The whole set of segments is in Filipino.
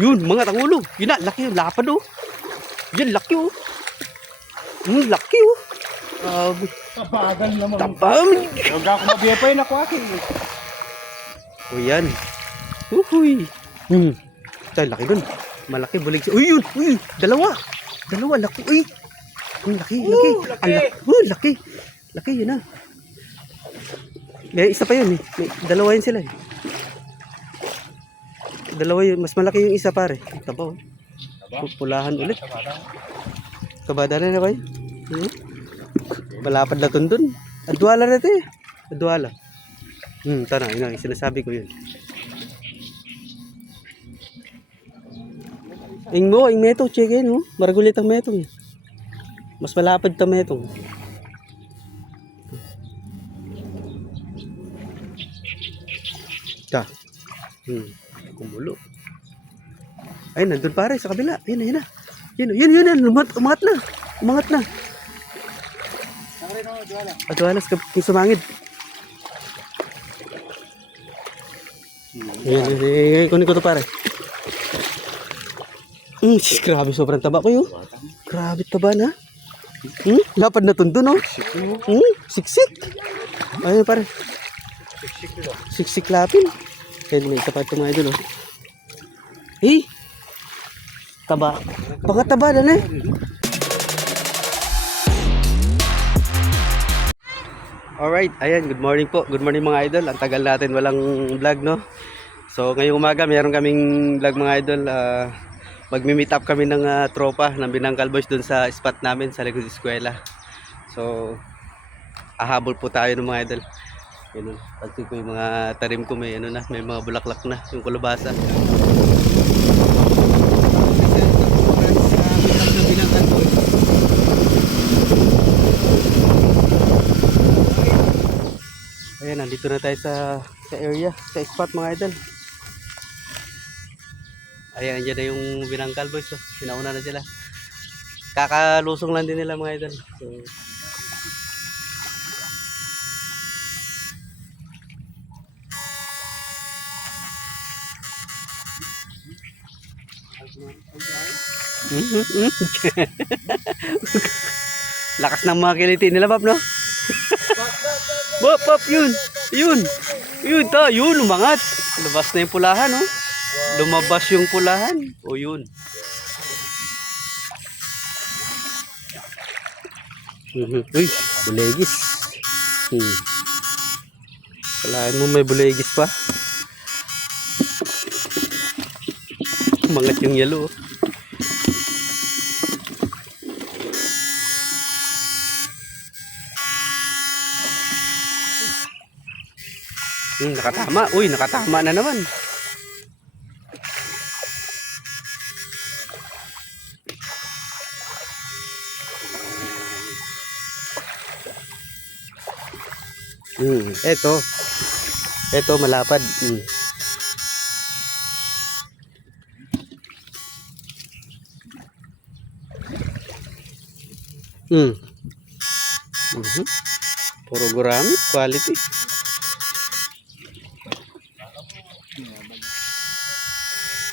Yun, mga tangulo. Yun na, laki yung lapad oh. Yan, laki oh. Laki oh. Grabe. Kabagal naman. Tabam. Huwag ako mabiyapa yun ako akin. O yan. Uhuy. Tay, laki dun. Malaki, bulig siya. Uy, yun. Uy, dalawa. Dalawa, laki. Uy. Laki, laki. Laki. Laki. Laki, yun na. May isa pa yun eh. Dalawa yun sila eh. Dalawa yun. Mas malaki yung isa pare. Taba oh. Pulahan ulit. Kabada na ba yun? Malapad na dun. Adwala na ito eh. Adwala. Tara, yun ang sinasabi ko yun. Ing meto, check in, oh. Maragulit ang metong. Mas malapad ta metong. Ta. Kumulo. Ay, nandun pare sa kabila. Ayun na. Yun. Umangat na. Adwalas ka sumangid. Ayun, kunin ko to pare. Grabe, sobrang taba ko yun. Grabe taba na. Lapad na tundo, no? Siksik. Ayun, pare. Siksik lapin. Kaya may tapat ito mga idol, oh. Taba. Baka taba na eh. Alright, ayan, good morning po. Good morning mga idol. Ang tagal natin walang vlog, no? So, ngayong umaga, mayroon kaming vlog mga idol. Magmi-meet up kami ng tropa ng Binangkal Boys dun sa spot namin sa likod ng eskwela. So, ahabol po tayo ng mga idol. Yun, pagti ko yung mga tarim ko may may mga bulaklak na yung kulubasa. Ayan, nandito na tayo sa area, sa spot mga idol. Ayan, dyan na yung Binangkal Boys. So, sinauna na sila. Kakalusong lang din nila mga idol. So, lakas ng mga kiliti nila, Pap, no? Pap, yun, umangat. Lumabas na yung pulahan, no? Lumabas yung pulahan. O, yun. Uy, bulegis. Kalahin mo may bulegis pa. Umangat yung yellow. Nakatama. Uy, nakatama na naman. Eto malapad. Puro gurami, quality.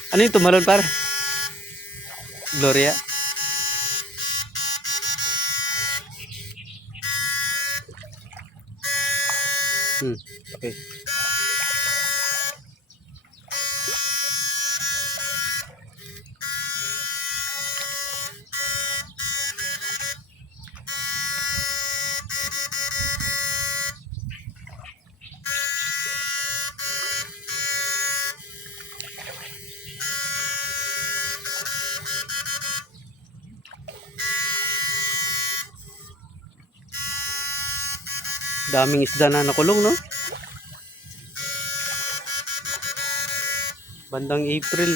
Ano yung tumalon par? Gloria. Okay. Daming isda na nakulong, no? Bandang April,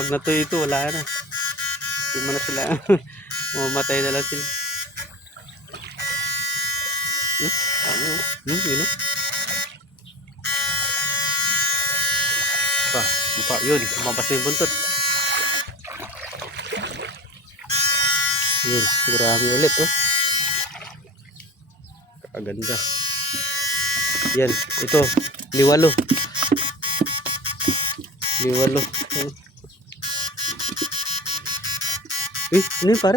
pag natuyo ito, wala na. Hindi mo na sila, mamatay na lang sila. Yun, no? Yun, lumabas na yung buntot. Yun, marami ulit, oh. Kaganda. Yan, ito, liwalo. Uy, ano yun pare?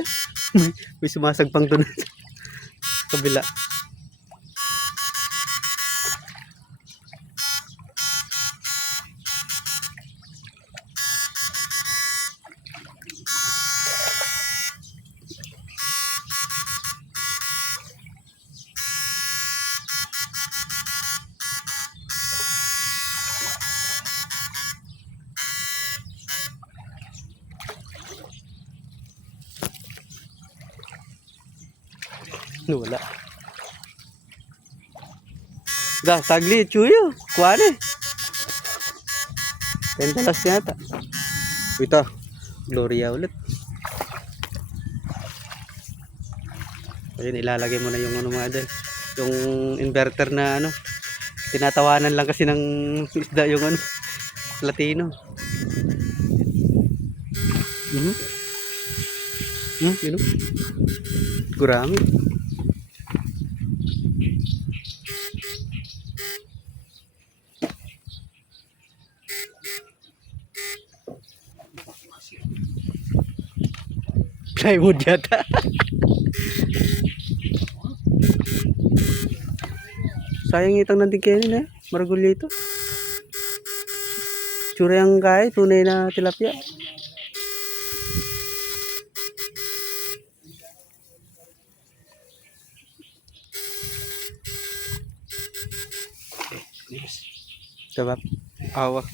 May sumasagpang doon sa kabila. Wala. Da, saglit, chuyo. Kuwane. Pentalas yata. Ito. Gloria ulit. Ayun, ilalagay mo na yung ano mga idol. Yung inverter na ano. Tinatawanan lang kasi ng isda yung ano. Latino. Yun o. Gurami. Plywood yata. Sayang itang nanting kenin eh. Maragulyo ito. Tsura yung kaya, tunay na tilapia. Diba? Awa.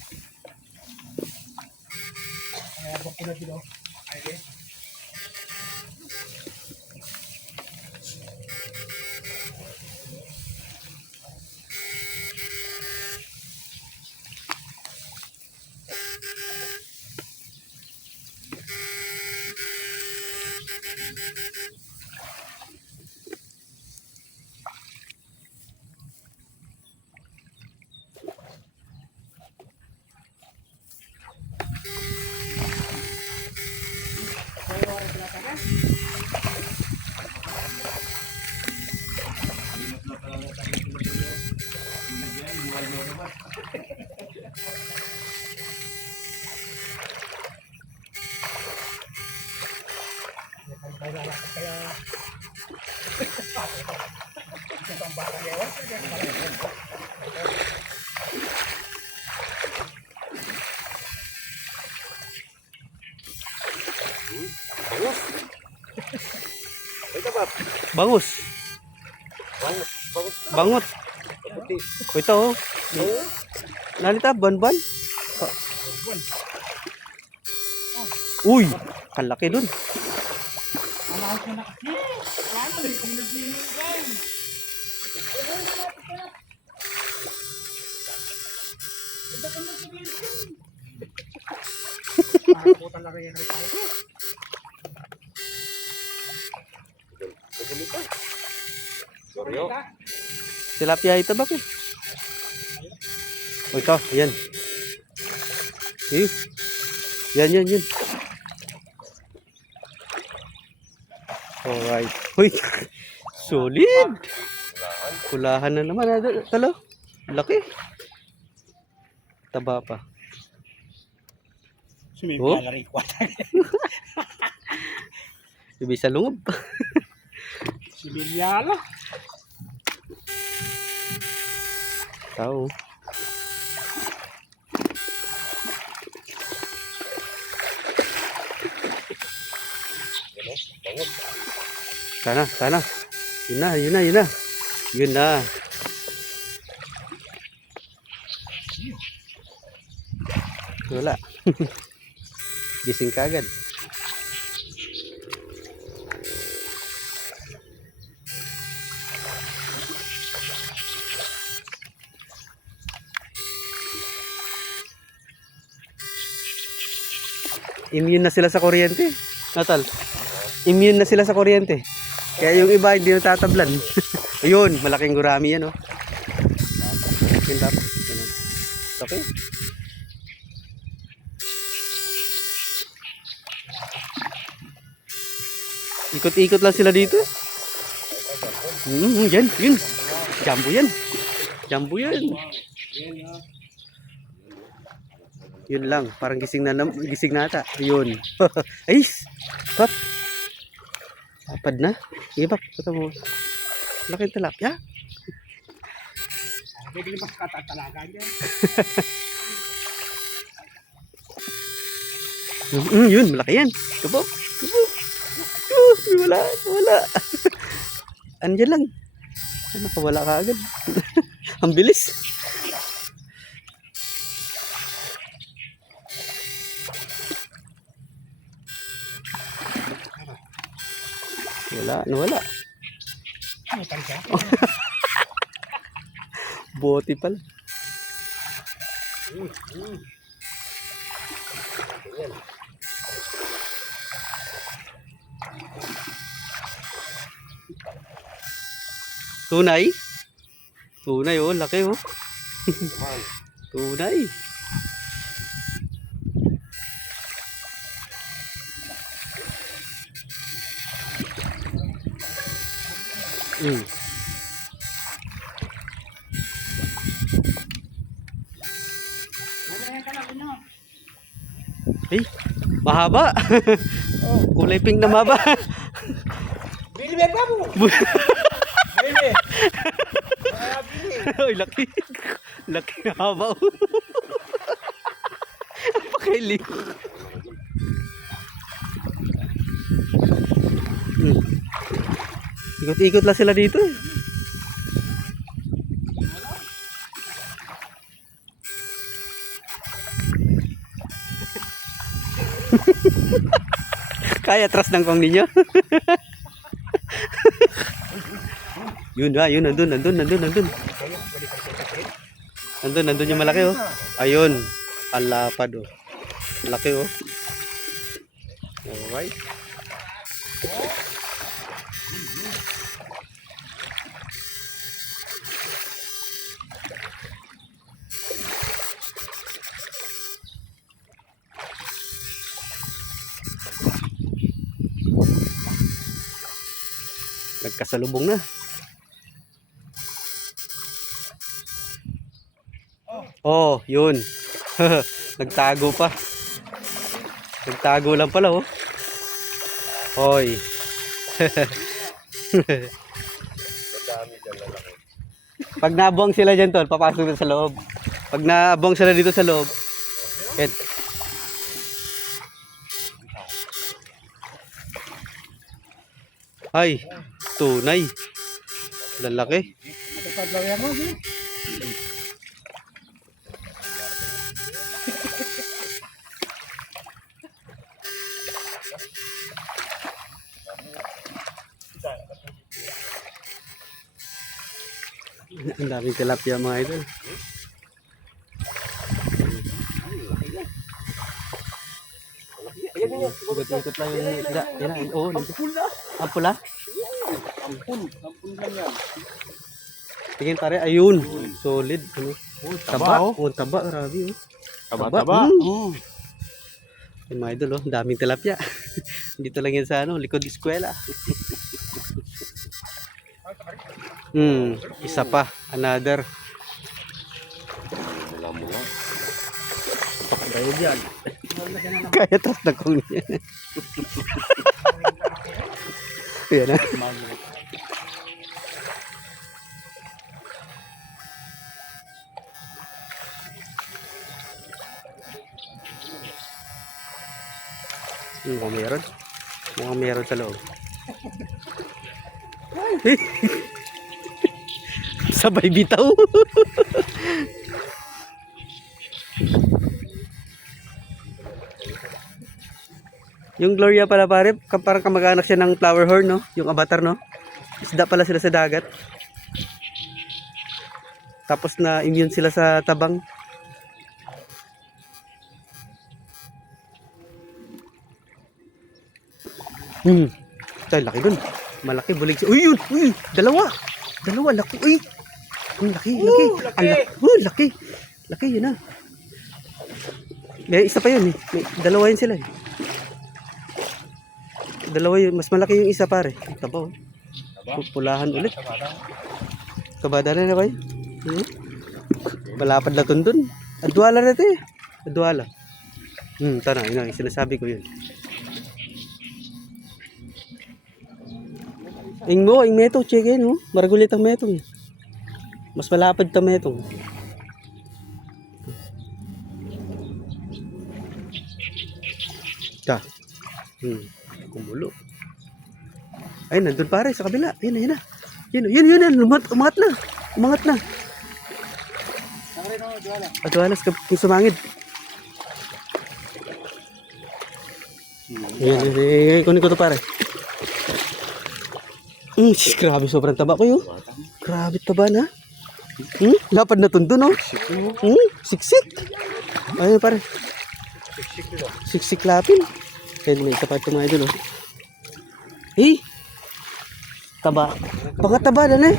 Bangus. Bangot. O ito oh. Nalita, ban-ban. Uy, kalaki dun. Tilapia ito ba? O ito, ayan. Yan. Alright. Uy, solid. Kulahan na naman. Talo, laki. Taba pa. Oh. Ibig sa lungog. Similyalo. Tao. Sana. Yun na. Wala. Gising ka agad. Immune na sila sa kuryente. Natal. Immune na sila sa kuryente. Kaya yung iba hindi natatablan. Ayun, malaking gurami yan oh. Yung tapos. Okay. Ikot-ikot lang sila dito. Yun. Jumbo yan. Yun lang, parang gising na ata. Ayun. Ay, stop. Apad na. Sige pa, ito mo. Laki ng tilapia. Pwede mas katatalaga dyan. Yun, malaki yan. Tubo. Tubo. Wala. Andiyan lang. Nakawala ka agad. Ang bilis. Nawala. Ano talaga? Bote pala. Tunay? Tunay oh, laki oh. Tunay. Ay, mahaba. Kulay pink na mahaba. Bili ba mo? Bili. Ay, laki. Laki na haba. Pakili. Ikot-ikot lang sila dito eh. Kaya atras ng kong ninyo. Yun nandun. Nandun yung malaki oh. Ayun, ang lapad oh. Malaki oh. Alright. Nagkasalubong na. Oh, yun. Nagtago pa. Nagtago lang pala oh. Hoy. Pag nabuang sila dyan tol, papasok na sa loob. Pag nabuang sila dito sa loob, ay, tunay. Lalaki. Paglawihan mo, di? Ang daming tilapia mga idol. Ikot-ikot lang yung isda. Yan, oh, ang pula. Ampun lang yan. Tingin pare, ayun. Solid. Ano? Taba. oh. Oh, taba. Grabe oh. Taba. Yung mga idol oh, ang daming tilapia. Dito lang yan sa ano, likod ng eskwela. Isa pa, another. Kaya tas na kong niya. Yan na. Mukhang meron sa loob. Sabay bitaw. Yung Gloria pala pare, parang kamag-anak siya ng flower horn no, yung avatar no. Isda pala sila sa dagat. Tapos na immune sila sa tabang. Tay, laki dun. Malaki bulig siya. Uy, yun! Uy! Dalawa! Laki! Uy! Laki! Laki! Laki, yun na. May isa pa yun eh. May dalawa yun sila eh. Dalawa yun. Mas malaki yung isa pare. Taba oh. Pulahan ulit. Kabada na ba yun? Malapad na dun. Adwala na ito eh. Adwala. Tara, yun ang sinasabi ko yun. Ing meto, check no? Maragulit ang metong. Mas malapad ta metong. Ka. Kumulo. Ay, nandun pare sa kabila. Yun na. Yun. Umangat na. Umangat na. Sangre no, duwala. Adwalas ka kung sumangid. Yun. Kunin ko to pare. Grabe, sobrang taba ko yun. Grabe taba na. Lapad na tundo, no? Siksik. Ayun pare. Siksik lapin. Kaya may isa pa ito mga idol, oh. Taba. Pagkataba na eh.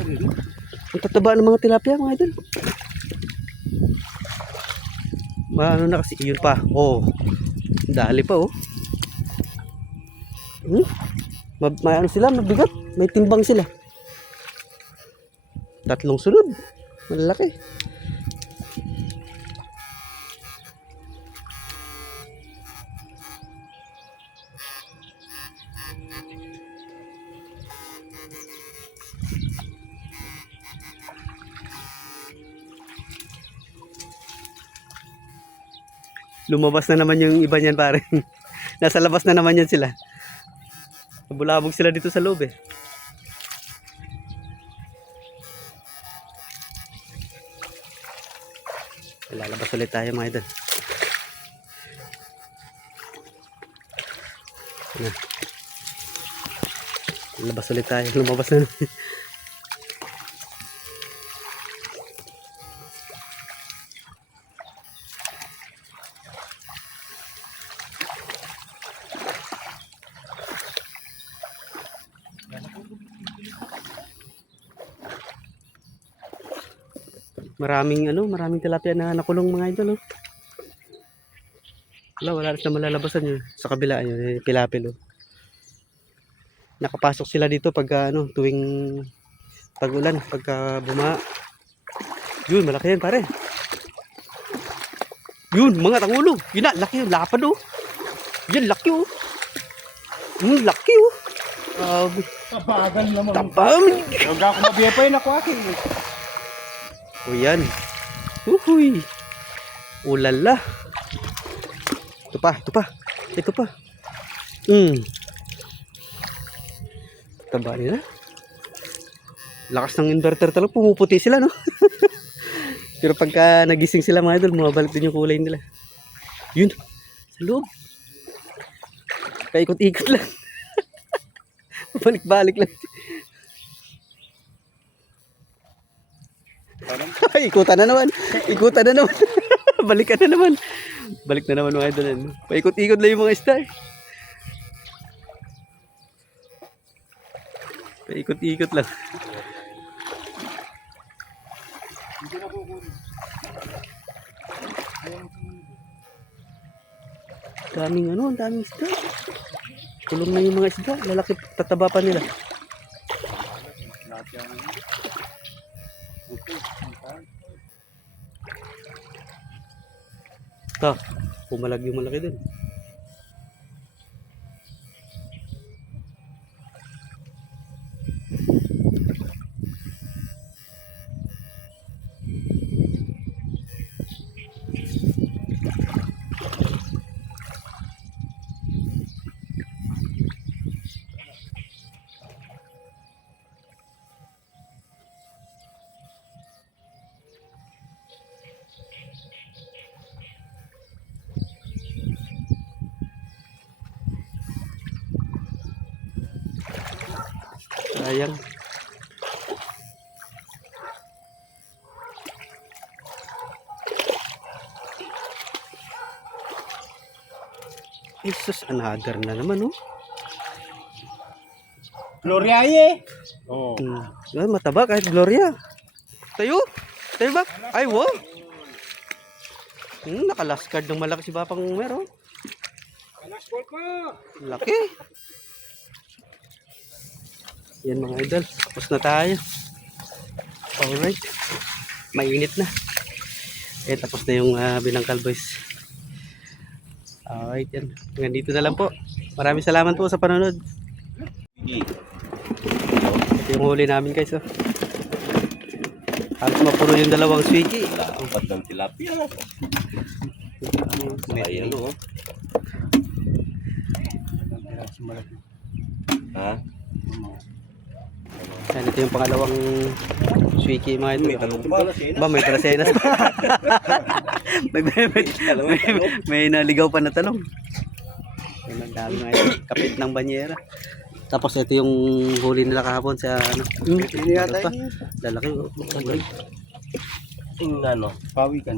Ang tataba ng mga tilapia mga idol. Ano na kasi, yun pa. Dali pa, oh. May ano sila, mabigat. May timbang sila. 3 sunod. Malaki. Lumabas na naman yung iba niyan pare. Nasa labas na naman yan sila. Bulabog sila dito sa loob eh. Lalabas ulit tayo mga idol. Lalabas ulit tayo. Lumabas na. Maraming tilapia na nakulong mga idol, oh. Wala na malalabasan yun. Sa kabila yun, pilapil, oh. Nakapasok sila dito pag tuwing pag-ulan, pagka buma. Yun, malaki yan pare. Yun, mga tangulo. Yun na, laki yun, lapad, oh. Yan, laki, oh. Laki, oh. Kabagal naman. Tapang. Huwag ako mabiya pa yun ako akin. O yan. Uhuy. Ulala. Ito pa. Taba nila. Lakas ng inverter talaga. Pumuputi sila, no? Pero pagka nagising sila mga idol, mabalik din yung kulay nila. Yun. Sa loob. Paikot-ikot lang. Balik-balik lang. Ikutan na naman. Balikan na naman. Balik na naman mga idol. Paikot-ikot lang yung mga isda. Paikot-ikot lang. Daming isda. Kulong na yung mga isda. Lalaki, tataba pa nila. Ito, pumalag yung malaki dun. Sayang. Jesus, another na naman, oh. Gloria eh. Oh. Mataba kahit Gloria. Tayo ba? Ay, wow. Nakalaskard ng malaki si Bapang Umero. Kalaskol ko. Laki. Yan mga idol, tapos na tayo. Alright. Mainit na. Tapos na yung Binangkal Boys. Alright, yan. Hanggang dito na lang po. Maraming salamat po sa panonood. yung huli namin guys. Oh. Halos mapuno yung dalawang swiki. Ang patang tilapia. Ay, ano, oh. Ha? Yan, ito yung pangalawang swiki mga ito. May talong pa. Ba, may talasenas. may naligaw pa na talong. May nagdami nga ito. Kapit ng banyera. Tapos ito yung huli nila kahapon sa ano. Hindi yata pa? yun. Lalaki. Yung ano, Pawikan.